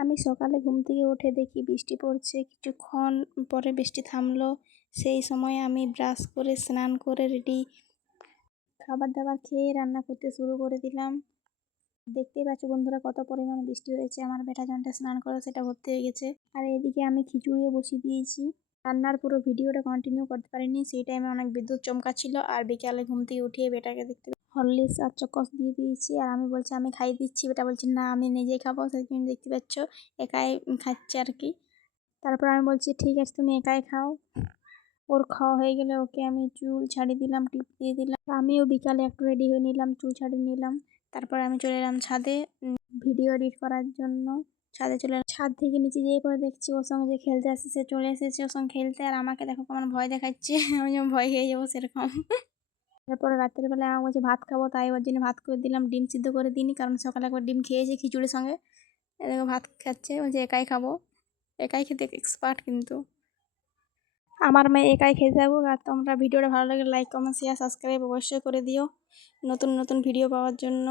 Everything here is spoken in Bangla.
আমি সকালে ঘুম থেকে উঠে দেখি বৃষ্টি পড়ছে, কিছুক্ষণ পরে বৃষ্টি থামলো। সেই সময় আমি ব্রাশ করে স্নান করে রেডি খাবার দাবার খেয়ে রান্না করতে শুরু করে দিলাম। দেখতেই পাচ্ছ বন্ধুরা কত পরিমাণে বৃষ্টি হয়েছে, আমার বেটা জনটা স্নান করে সেটা ভর্তি হয়ে গেছে। আর এদিকে আমি খিচুড়িও বসিয়ে দিয়েছি। রান্নার পুরো ভিডিওটা কন্টিনিউ করতে পারিনি, সেই টাইমে অনেক বিদ্যুৎ চমকাচ্ছিল। আর বিকালে ঘুম থেকে উঠিয়ে বেটাকে দেখতে হরলিক্স আর চকস দিয়ে দিয়েছি, আর আমি বলছি আমি খাইয়ে দিচ্ছি, বেটা বলছি না আমি নিজেই খাবো। সেই জন্য দেখতে পাচ্ছ একাই খাচ্ছে আর কি। তারপর আমি বলছি ঠিক আছে তুমি একাই খাও। ওর খাওয়া হয়ে গেলে ওকে আমি চুল ছাড়িয়ে দিলাম, টিপ দিয়ে দিলাম। আমিও বিকালে একটু রেডি হয়ে নিলাম, চুল ছাড়িয়ে নিলাম। তারপর আমি চলে এলাম ছাদে ভিডিও এডিট করার জন্য। ছাদে চলে ছাদ থেকে নিচে যেয়ে পরে দেখছি ওর সঙ্গে যে খেলতে আসছে সে চলে এসেছে ওর সঙ্গে খেলতে, আর আমাকে দেখো কেমন ভয় দেখাচ্ছে। আমি যেমন ভয় খেয়ে যাবো সেরকম। তারপরে রাত্রের বেলা আমার বলছে ভাত খাবো, তাই ওর জন্য ভাত করে দিলাম। ডিম সিদ্ধ করে দিইনি, কারণ সকালে একবার ডিম খেয়েছি খিচুড়ির সঙ্গে। এদিকে ভাত খাচ্ছে, বলছে একাই খাবো। একাই খেতে এক্সপার্ট কিন্তু। আমার মেয়ে একাই খেতে থাকুক। আর তোমরা ভিডিওটা ভালো লাগলে লাইক কমেন্ট শেয়ার সাবস্ক্রাইব অবশ্যই করে দিও নতুন নতুন ভিডিও পাওয়ার জন্য।